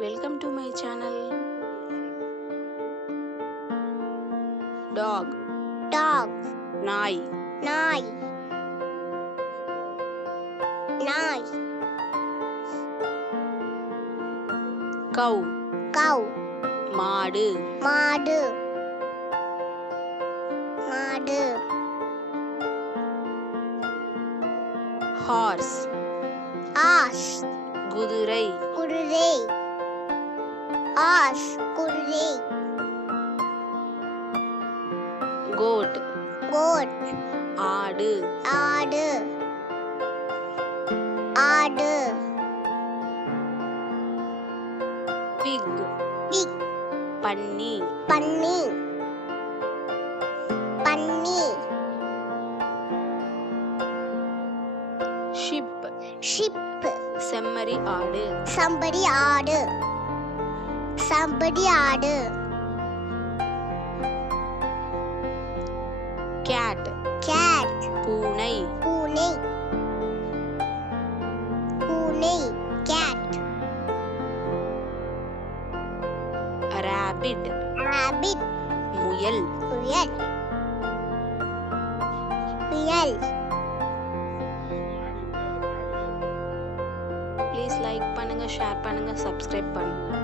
Welcome to my channel. Dog, dog, நாய், நாய், நாய், cow, cow, மாடு, மாடு, மாடு, horse, ஆஸ், குதிரை, குதிரை, ஆஸ், குதிரை, goat, goat, ஆடு, ஆடு, ஆடு, pig, pig, பன்னி, பன்னி, பன்னி, sheep, sheep, செம்மறி ஆடு, somebody ஆடு, somebody ஆடு, cat, cat, பூனை, பூனை, பூனை, cat, rabbit, rabbit, முயல். முயல், முயல். ப்ளீஸ் லைக் பண்ணுங்க, ஷேர் பண்ணுங்க, சப்ஸ்கிரைப் பண்ணுங்க.